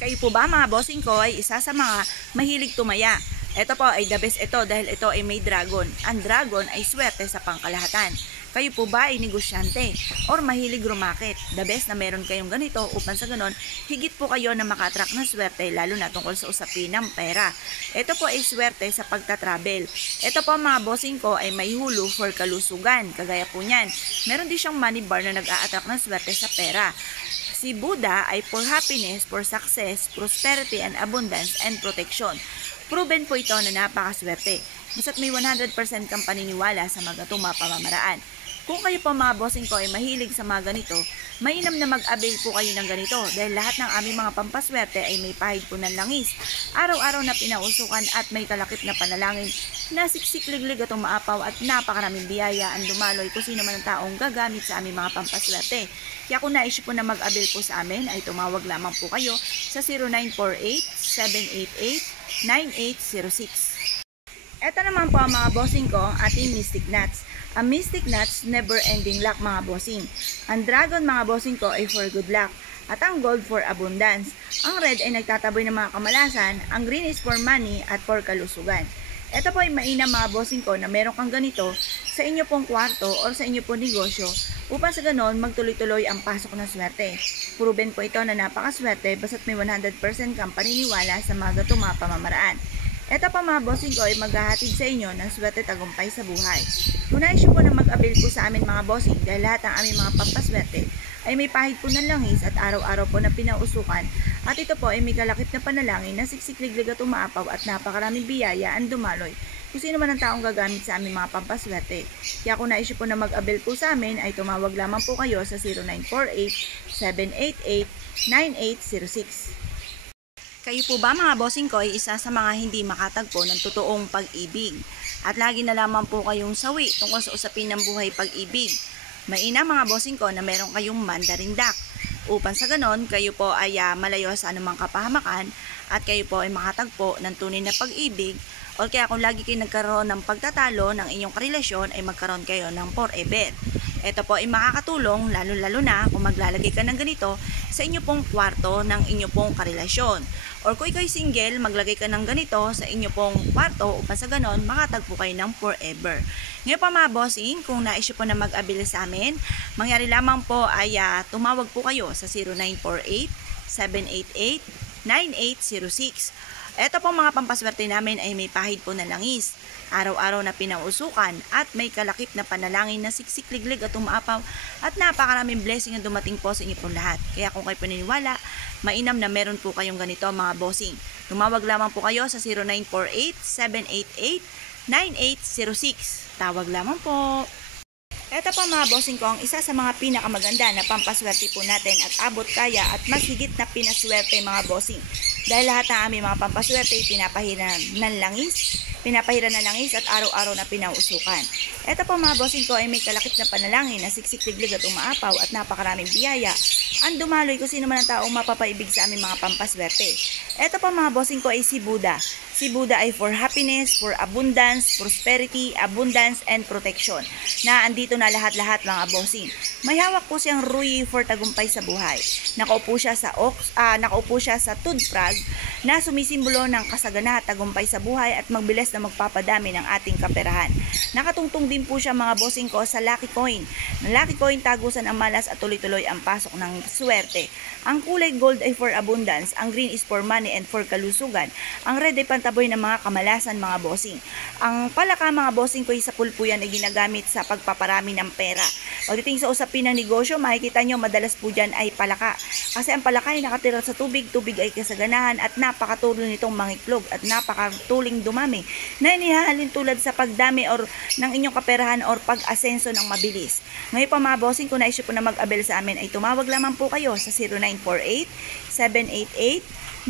Kayo po ba mga bossing ko ay isa sa mga mahilig tumaya? Ito po ay the best ito dahil ito ay may dragon. Ang dragon ay swerte sa pangkalahatan. Kayo po ba ay negosyante or mahilig rumakit? The best na meron kayong ganito upang sa ganon, higit po kayo na makaattract ng swerte lalo na tungkol sa usapin ng pera. Ito po ay swerte sa pagta-travel. Ito po mga bossing ko ay may hulu for kalusugan. Kagaya po niyan, meron din siyang money bar na nag-a-attract ng swerte sa pera. Si Buddha ay for happiness, for success, prosperity, and abundance, and protection. Proven po ito na napakaswerte. Basta't may 100% kang paniniwala sa mga itong pamamaraan. Kung kayo po mga bossing ko ay mahilig sa mga ganito, mainam na mag-avail po kayo ng ganito dahil lahat ng aming mga pampaswerte ay may pahid po ng langis. Araw-araw na pinausukan at may kalakip na panalangin na siksik-liglig at umaapaw at napakaraming biyaya ang dumaloy kung sino man ang taong gagamit sa aming mga pampaswerte. Kaya kung naisip po na mag-avail po sa amin ay tumawag lamang po kayo sa 0948-788-9806. Ito naman po ang mga bossing ko, ang ating Mystic Nuts. Ang Mystic Nuts, never ending luck mga bossing. Ang Dragon mga bossing ko ay for good luck. At ang Gold for abundance. Ang Red ay nagtataboy ng mga kamalasan. Ang Green is for money at for kalusugan. Ito po ay mainam mga bossing ko na meron kang ganito sa inyo pong kwarto o sa inyo pong negosyo upang sa ganon magtuloy-tuloy ang pasok ng swerte. Proven po ito na napakaswerte basta't may 100% kang paniniwala sa mga gatong mga pamamaraan. Ito pa mga bossing ko ay maghahatid sa inyo ng swerte tagumpay sa buhay. Kung nais po na mag-avail po sa amin mga bossing dahil lahat ng aming mga pampaswerte ay may pahid po ng langis at araw-araw po na pinausukan at ito po ay may kalakip na panalangin na siksik-liglig at umaapaw at napakaraming biyaya ang dumaloy kung sino man ang taong gagamit sa aming mga pampaswerte. Kaya kung nais po na mag-avail po sa amin ay tumawag lamang po kayo sa 0948-788-9806. Kayo po ba mga bossing ko ay isa sa mga hindi makatagpo ng totoong pag-ibig? At lagi na lamang po kayong sawi tungkol sa usapin ng buhay pag-ibig. Mainam mga bossing ko na meron kayong Mandarin Duck. Upang sa ganon, kayo po ay malayo sa anumang kapahamakan at kayo po ay makatagpo ng tunay na pag-ibig o kaya kung lagi kayo nagkaroon ng pagtatalo ng inyong karelasyon ay magkaroon kayo ng forever. Ito po ay makakatulong lalo-lalo na kung maglalagay ka ng ganito sa inyo pong kwarto ng inyo pong karelasyon. Or kung ikaw ay single, maglagay ka ng ganito sa inyo pong kwarto upang sa ganon makatagpo kayo ng forever. Ngayon pa mga bossing, kung nais po na mag-avail sa amin, mangyari lamang po ay tumawag po kayo sa 0948-788-9806. Ito pong mga pampaswerte namin ay may pahid po na langis. Araw-araw na pinausukan at may kalakip na panalangin na siksik-liglig at umaapaw at napakaraming blessing ang dumating po sa inyo pong lahat. Kaya kung kayo paniniwala, mainam na meron po kayong ganito mga bossing. Tumawag lamang po kayo sa 0948-788-9806. Tawag lamang po. Ito po mga bossing ko ang isa sa mga pinakamaganda na pampaswerte po natin at abot kaya at mas higit na pinaswerte mga bossing. Dahil lahat ng aming mga pampaswerte pinapahiran ng langis at araw-araw na pinausukan. Ito po mga bossing ko ay may kalakip na panalangin na siksik-liglig at umaapaw at napakaraming biyaya ang dumaloy kung sino man ang taong mapapaibig sa aming mga pampaswerte. Ito po mga bossing ko ay si Buddha. Si Buddha ay for happiness, for abundance, prosperity, abundance, and protection. Na andito na lahat-lahat mga bossing. May hawak po siyang ruyi for tagumpay sa buhay. Nakaupo siya sa tudprag na sumisimbolo ng kasagana at tagumpay sa buhay at magbilis na magpapadami ng ating kaperahan. Nakatungtong din po siya mga bossing ko sa Lucky Coin. Ng Lucky Coin tagusan ang malas at tuloy-tuloy ang pasok ng swerte. Ang kulay gold ay for abundance, ang green is for money and for kalusugan. Ang red ay pantaboy ng mga kamalasan mga bossing. Ang palaka mga bossing ko ay sa pulpuyan ay ginagamit sa pagpaparami ng pera. Pagdating sa usapin ng negosyo, makikita nyo madalas po dyan ay palaka. Kasi ang palaka ay nakatira sa tubig, tubig ay kasaganahan at napakatuloy nitong mangiklog at napakatuling dumami na inihahalin tulad sa pagdami or ng inyong kaperahan or pag-asenso ng mabilis. Ngayon pa mga bossing, kung naisip po na mag-avail sa amin ay tumawag lamang po kayo sa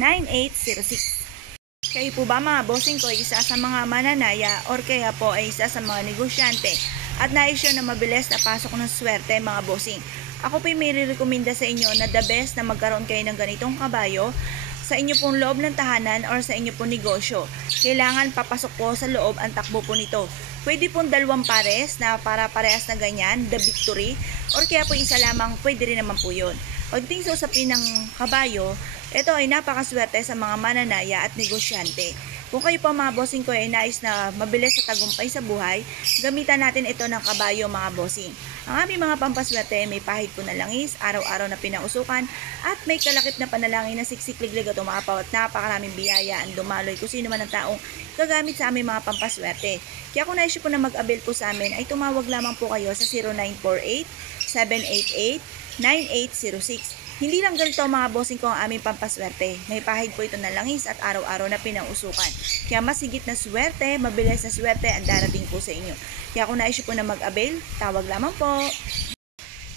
0948-788-9806. Kayo po ba mga bossing ko ay isa sa mga mananaya or kaya po ay isa sa mga negosyante at nais na mabilis na pasok ng swerte mga bossing? Ako po may re-recommenda sa inyo na the best na magkaroon kayo ng ganitong kabayo sa inyo pong loob ng tahanan or sa inyo pong negosyo. Kailangan papasok po sa loob ang takbo po nito. Pwede pong dalawang pares na para parehas na ganyan, the victory, or kaya po isa lamang, pwede rin naman po yun. Pagdating sa usapin ng kabayo, Ito ay napakaswerte sa mga mananaya at negosyante. Kung kayo po mga bossing ko ay nais na mabilis sa tagumpay sa buhay, gamitan natin ito ng kabayo mga bossing. Ang aming mga pampaswerte ay may pahid po na langis, araw-araw na pinausukan, at may kalakip na panalangin na siksik-liglig at umapaw at napakaraming biyaya ang dumaloy kung sino man ang taong gagamit sa aming mga pampaswerte. Kaya kung nais po na mag-avail po sa amin ay tumawag lamang po kayo sa 0948-788-9806. Hindi lang ganito mga bossing ko ang aming pampaswerte. May pahid po ito na langis at araw-araw na pinausukan. Kaya mas higit na swerte, mabilis na swerte ang darating po sa inyo. Kaya kung nais po na mag-avail, tawag lamang po.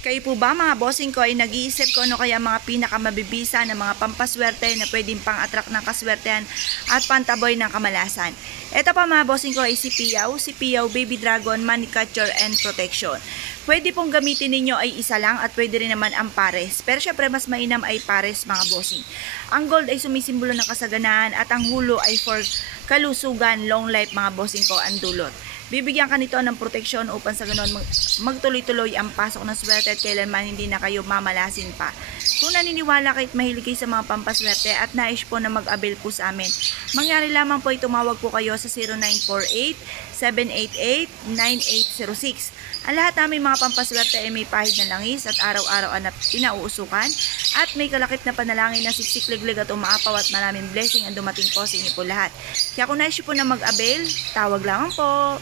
Kayo po ba mga bossing ko ay nag-iisip ko ano kaya mga pinakamabibisa na mga pampaswerte na pwedeng pang-attract ng kaswertehan at pantaboy ng kamalasan? Ito pa mga bossing ko ay si Piyaw Baby Dragon Money Catcher and Protection. Pwede pong gamitin ninyo ay isa lang at pwede rin naman ang pares. Pero syempre mas mainam ay pares mga bossing. Ang gold ay sumisimbolo ng kasaganahan at ang hulo ay for kalusugan, long life mga bossing ko ang dulot. Bibigyan ka nito ng proteksyon upang sa ganoon magtuloy-tuloy ang pasok ng swerte at kailanman hindi na kayo mamalasin pa. Kung naniniwala kahit mahilig kayo sa mga pampaswerte at nais po na mag-avail po sa amin, mangyari lamang po tumawag po kayo sa 0948-788-9806. Ang lahat namin mga pampaswerte ay may pahid na langis at araw-araw na pinauusukan at may kalakip na panalangin na siksik-liglig at umaapaw at maraming blessing ang dumating po sa inyo po lahat. Kaya kung nais po na mag-avail, tawag lamang po.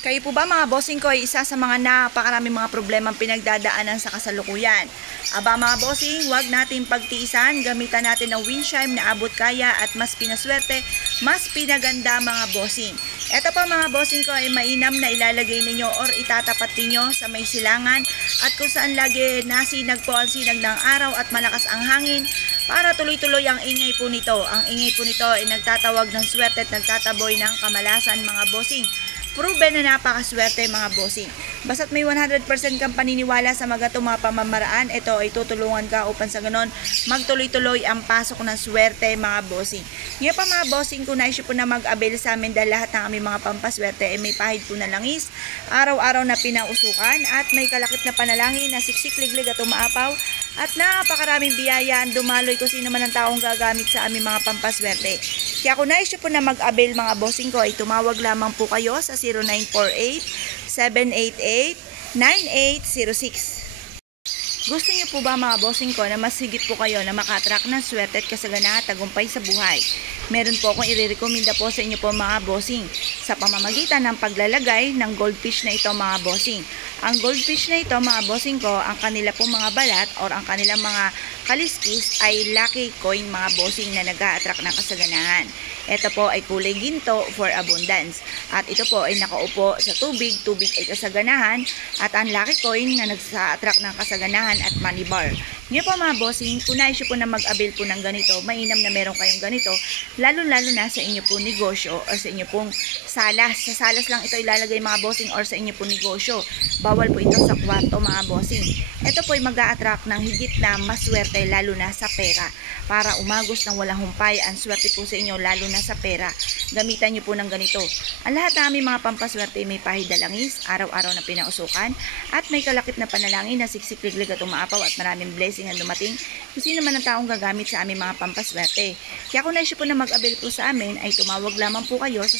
Kayo po ba mga bossing ko ay isa sa mga napakaraming mga problemang pinagdadaanan sa kasalukuyan? Aba mga bossing, huwag natin pagtiisan, gamitan natin ng Windchime na abot kaya at mas pinaswerte, mas pinaganda mga bossing. Ito pa mga bossing ko ay mainam na ilalagay ninyo or itatapat ninyo sa may silangan at kung saan lagi nasinag po ang sinag ng araw at malakas ang hangin para tuloy-tuloy ang ingay po nito. Ang ingay po nito ay nagtatawag ng swerte at nagtataboy ng kamalasan mga bossing. Proven na napakaswerte mga bossing. Basta't may 100% kang paniniwala sa mga itong mga pamamaraan, ito ay tutulungan ka upang sa ganon magtuloy-tuloy ang pasok ng swerte mga bossing. Ngayon pa mga bossing, kung nais po na mag-avail sa amin dahil lahat ng aming mga pampaswerte ay may pahid po na langis, araw-araw na pinausukan at may kalakip na panalangin na siksik-liglig at umaapaw at napakaraming biyaya ang dumaloy kung sino man ang taong gagamit sa aming mga pampaswerte. Kaya kung nais po na mag-avail mga bossing ko ay tumawag lamang po kayo sa 0948-788-9806. Gusto niyo po ba mga bossing ko na mas higit po kayo na maka-attract ng swerte at kasaganahan at tagumpay sa buhay? Meron po akong irerekomenda po sa inyo po mga bossing sa pamamagitan ng paglalagay ng goldfish na ito mga bossing. Ang goldfish na ito mga bossing ko, ang kanila pong mga balat or ang kanilang mga kaliskis ay lucky coin mga bossing na nag-a-attract ng kasaganahan. Ito po ay kulay ginto for abundance. At ito po ay nakaupo sa tubig. Tubig ay kasaganahan. At ang lucky coin na nagsa-attract ng kasaganahan at money bar. Ngayon po mga bossing, kung nais po na mag-avail po ng ganito, mainam na meron kayong ganito, lalo-lalo na sa inyo po negosyo o sa inyo pong salas. Sa salas lang ito ilalagay mga bossing or sa inyo po negosyo. Bawal po ito sa kwarto mga bossing. Ito po ay mag-a-attract ng higit na maswerte lalo na sa pera. Para umagos ng walang humpay ang swerte po sa inyo lalo na sa pera. Gamitan nyo po ng ganito. Ang lahat na aming mga pampaswerte may pahid na langis, araw-araw na pinausukan, at may kalakip na panalangin na siksik-liglig at umaapaw at maraming blessing ang dumating kung sino man ang taong gagamit sa aming mga pampaswerte. Kaya kung nais po na mag-avail po sa amin ay tumawag lamang po kayo sa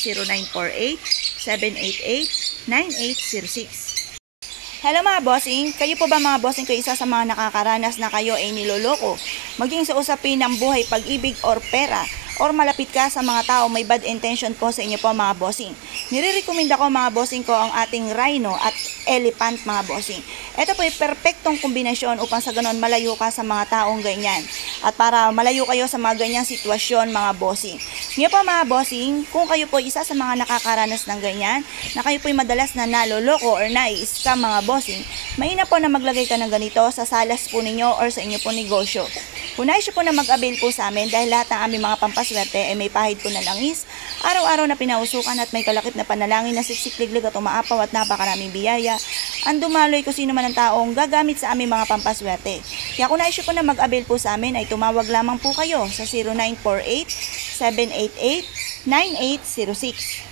0948-788-9806. Hello mga bossing, kayo po ba mga bossing ko isa sa mga nakakaranas na kayo ay niloloko? Maging sa usapin ng buhay, pag-ibig or pera, or malapit ka sa mga tao may bad intention po sa inyo po mga bossing. Nire-recommenda ko mga bossing ko ang ating rhino at elephant mga bossing. Ito po ay perpektong kombinasyon upang sa ganon malayo ka sa mga taong ganyan. At para malayo kayo sa mga ganyang sitwasyon mga bossing. Ngayon po mga bossing, kung kayo po isa sa mga nakakaranas ng ganyan, na kayo po ay madalas na naloloko or nai-scam mga bossing, mainam po na maglagay ka ng ganito sa salas po ninyo or sa inyo po negosyo. Kung nais po na mag-avail po sa amin dahil lahat ng aming mga pampaswerte ay may pahid po na langis, araw-araw na pinausukan at may kalakip na panalangin na siksik-liglig at umaapaw at napakaraming biyaya, ang dumaloy kung sino man ang taong gagamit sa aming mga pampaswerte. Kaya kung nais po na mag-avail po sa amin ay tumawag lamang po kayo sa 0948-788-9806.